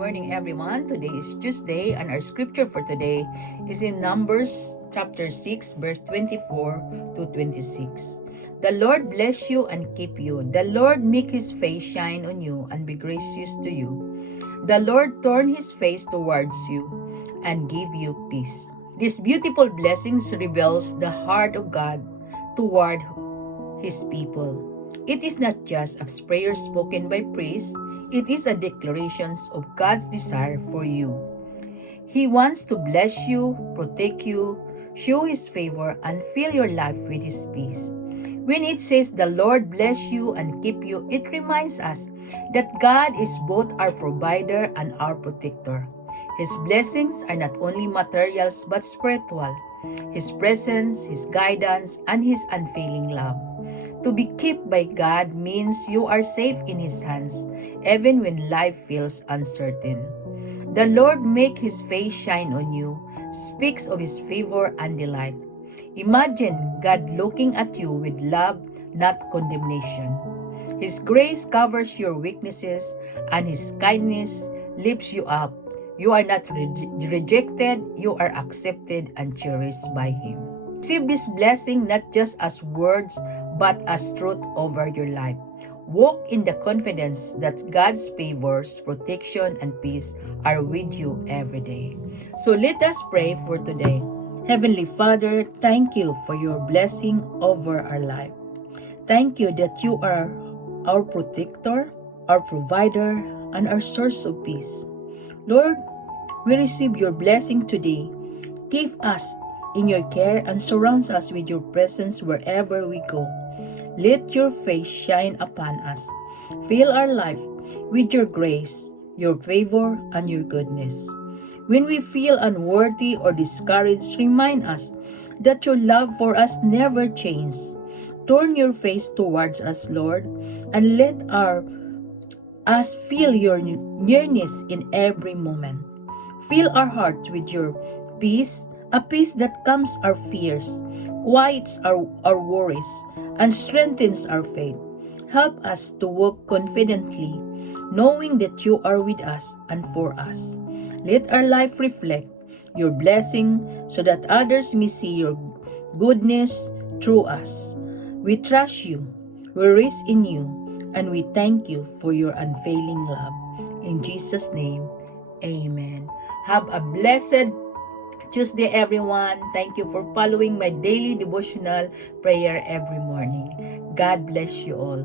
morning, everyone. Today is Tuesday, and our scripture for today is in Numbers chapter 6, verse 24 to 26. The Lord bless you and keep you. The Lord make his face shine on you and be gracious to you. The Lord turn his face towards you and give you peace. These beautiful blessings reveals the heart of God toward his people. It is not just a prayer spoken by praise, it is a declaration of God's desire for you. He wants to bless you, protect you, show his favor, and fill your life with his peace. When it says the Lord bless you and keep you, it reminds us that God is both our provider and our protector. His blessings are not only materials but spiritual. His presence, his guidance, and his unfailing love. To be kept by God means you are safe in his hands, even when life feels uncertain. The Lord make his face shine on you, speaks of his favor and delight. Imagine God looking at you with love, not condemnation. His grace covers your weaknesses, and his kindness lifts you up. You are not rejected, you are accepted and cherished by him. Receive this blessing not just as words, but as truth over your life. Walk in the confidence that God's favors, protection, and peace are with you every day. So let us pray for today. Heavenly Father, thank you for your blessing over our life. Thank you that you are our protector, our provider, and our source of peace. Lord, we receive your blessing today. Keep us in your care and surround us with your presence wherever we go. Let your face shine upon us. Fill our life with your grace, your favor, and your goodness. When we feel unworthy or discouraged, remind us that your love for us never changes. Turn your face towards us, Lord, and let us feel your nearness in every moment. Fill our hearts with your peace, a peace that calms our fears, quiets our worries, and strengthens our faith. Help us to walk confidently, knowing that you are with us and for us. Let our life reflect your blessing so that others may see your goodness through us. We trust you, we rest in you, and we thank you for your unfailing love. In Jesus' name, amen. Have a blessed Tuesday, everyone. Thank you for following my daily devotional prayer every morning. God bless you all.